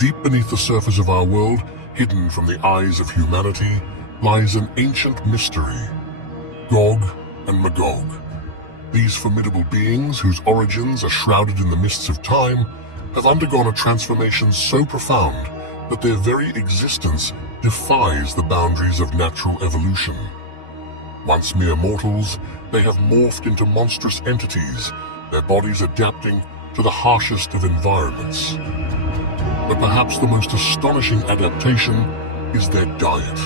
Deep beneath the surface of our world, hidden from the eyes of humanity, lies an ancient mystery. Gog and Magog. These formidable beings, whose origins are shrouded in the mists of time, have undergone a transformation so profound that their very existence defies the boundaries of natural evolution. Once mere mortals, they have morphed into monstrous entities, their bodies adapting to the harshest of environments. But perhaps the most astonishing adaptation is their diet.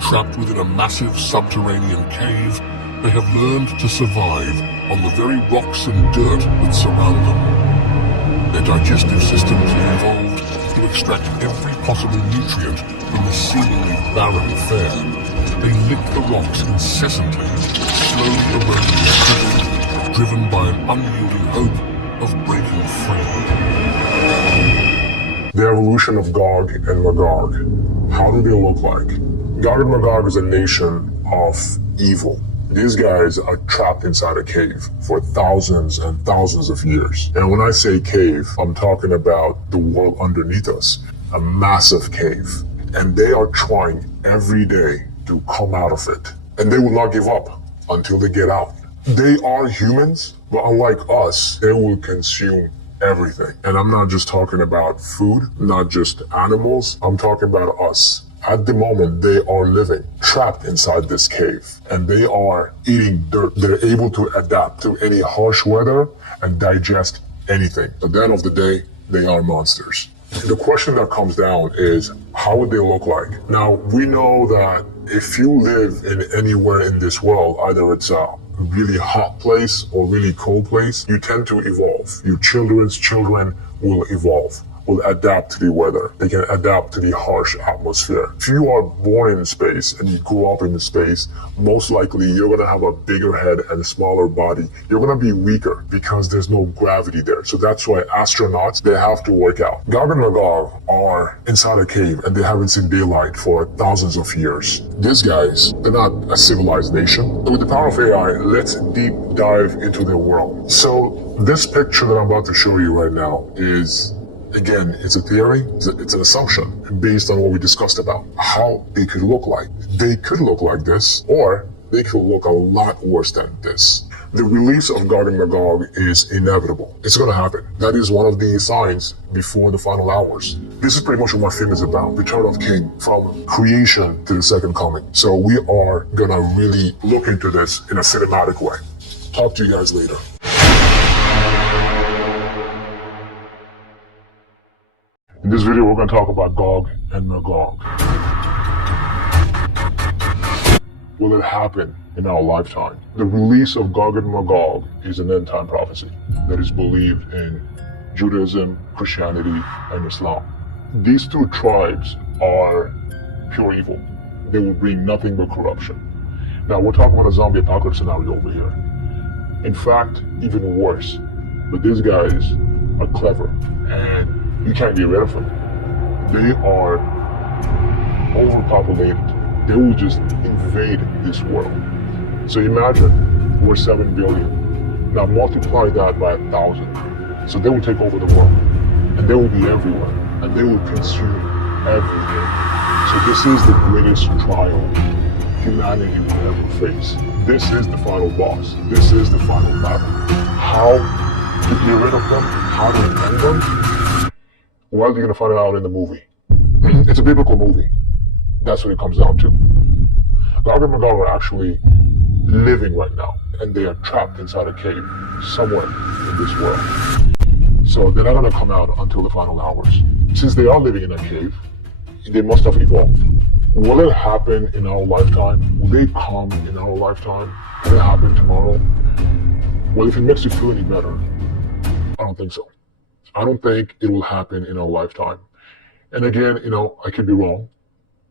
Trapped within a massive subterranean cave, they have learned to survive on the very rocks and dirt that surround them. Their digestive systems have evolved to extract every possible nutrient from the seemingly barren fare. They lick the rocks incessantly, slowly eroding their footing, driven by an unyielding hope of breaking free. The evolution of Gog and Magog. How do they look like? Gog and Magog is a nation of evil. These guys are trapped inside a cave for thousands and thousands of years. And when I say cave, I'm talking about the world underneath us, a massive cave. And they are trying every day to come out of it. And they will not give up until they get out. They are humans, but unlike us, they will consume everything. And I'm not just talking about food, not just animals, I'm talking about us. At the moment, they are living trapped inside this cave and they are eating dirt. They're able to adapt to any harsh weather and digest anything. At the end of the day, they are monsters. The question that comes down is, how would they look like? Now, we know that if you live in anywhere in this world, either it's a really hot place or really cold place, you tend to evolve. Your children's children will evolve, will adapt to the weather. They can adapt to the harsh atmosphere. If you are born in space and you grow up in space, most likely you're gonna have a bigger head and a smaller body. You're gonna be weaker because there's no gravity there. So that's why astronauts, they have to work out. Gog and Magog are inside a cave and they haven't seen daylight for thousands of years. These guys, they're not a civilized nation. With the power of AI, let's deep dive into their world. So this picture that I'm about to show you right now is, again, it's a theory, it's an assumption based on what we discussed about how they could look like. They could look like this, or they could look a lot worse than this. The release of Gog and Magog is inevitable. It's gonna happen. That is one of the signs before the final hours. This is pretty much what my film is about, Return of King, from creation to the second coming. So we are gonna really look into this in a cinematic way. Talk to you guys later. In this video, we're going to talk about Gog and Magog. Will it happen in our lifetime? The release of Gog and Magog is an end-time prophecy that is believed in Judaism, Christianity, and Islam. These two tribes are pure evil. They will bring nothing but corruption. Now, we're talking about a zombie apocalypse scenario over here. In fact, even worse. But these guys are clever, and you can't get rid of them. They are overpopulated. They will just invade this world. So imagine we're 7 billion. Now multiply that by 1,000. So they will take over the world. And they will be everywhere. And they will consume everything. So this is the greatest trial humanity will ever face. This is the final boss. This is the final battle. How to get rid of them? How to end them? Well, you're gonna find it out in the movie. It's a biblical movie. That's what it comes down to. Gog and Magog are actually living right now, and they are trapped inside a cave somewhere in this world. So they're not gonna come out until the final hours. Since they are living in a cave, they must have evolved. Will it happen in our lifetime? Will they come in our lifetime? Will it happen tomorrow? Well, if it makes you feel any better, I don't think so. I don't think it will happen in our lifetime. And again, I could be wrong.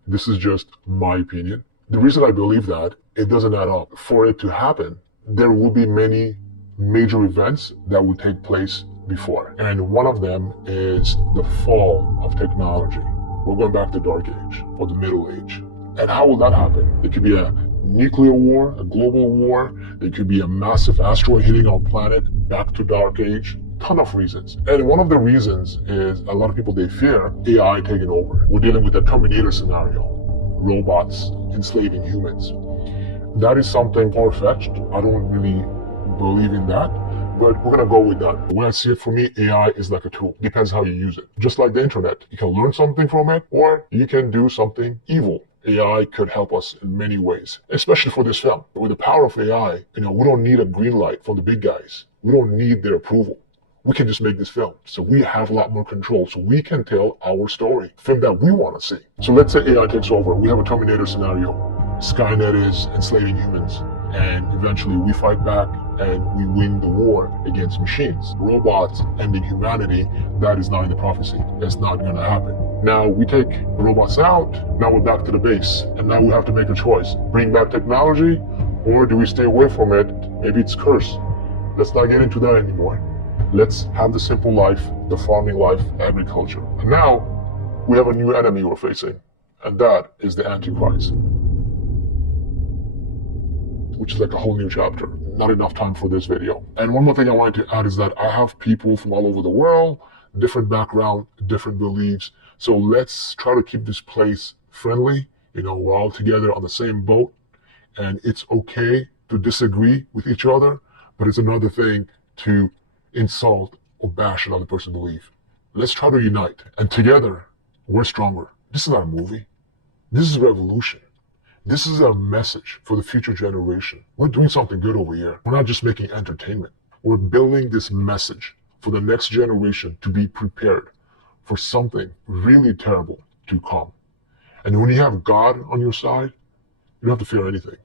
This is just my opinion. The reason I believe that, it doesn't add up. For it to happen, there will be many major events that will take place before. And one of them is the fall of technology. We're going back to the Dark Age or the Middle Age. And how will that happen? It could be a nuclear war, a global war. It could be a massive asteroid hitting our planet, back to Dark Age, ton of reasons. And one of the reasons is a lot of people, they fear AI taking over. We're dealing with a Terminator scenario, robots enslaving humans. That is something far-fetched. I don't really believe in that, but we're gonna go with that. The way I see it, for me, AI is like a tool. Depends how you use it. Just like the internet, you can learn something from it, or you can do something evil. AI could help us in many ways, especially for this film. With the power of AI, we don't need a green light from the big guys. We don't need their approval. We can just make this film. So we have a lot more control, so we can tell our story, film that we want to see. So let's say AI takes over. We have a Terminator scenario. Skynet is enslaving humans, and eventually we fight back and we win the war against machines. Robots ending humanity, that is not in the prophecy. That's not going to happen. Now we take the robots out, now we're back to the base, and now we have to make a choice. Bring back technology, or do we stay away from it? Maybe it's cursed. Let's not get into that anymore. Let's have the simple life, the farming life, agriculture. And now we have a new enemy we're facing, and that is the Antichrist, which is like a whole new chapter. Not enough time for this video. And one more thing I wanted to add is that I have people from all over the world, different background, different beliefs. So let's try to keep this place friendly. We're all together on the same boat, and it's okay to disagree with each other, but it's another thing to insult or bash another person's belief. Let's try to unite, and together we're stronger. This is not a movie. This is revolution. This is a message for the future generation. We're doing something good over here. We're not just making entertainment. We're building this message for the next generation to be prepared for something really terrible to come. And when you have God on your side, you don't have to fear anything.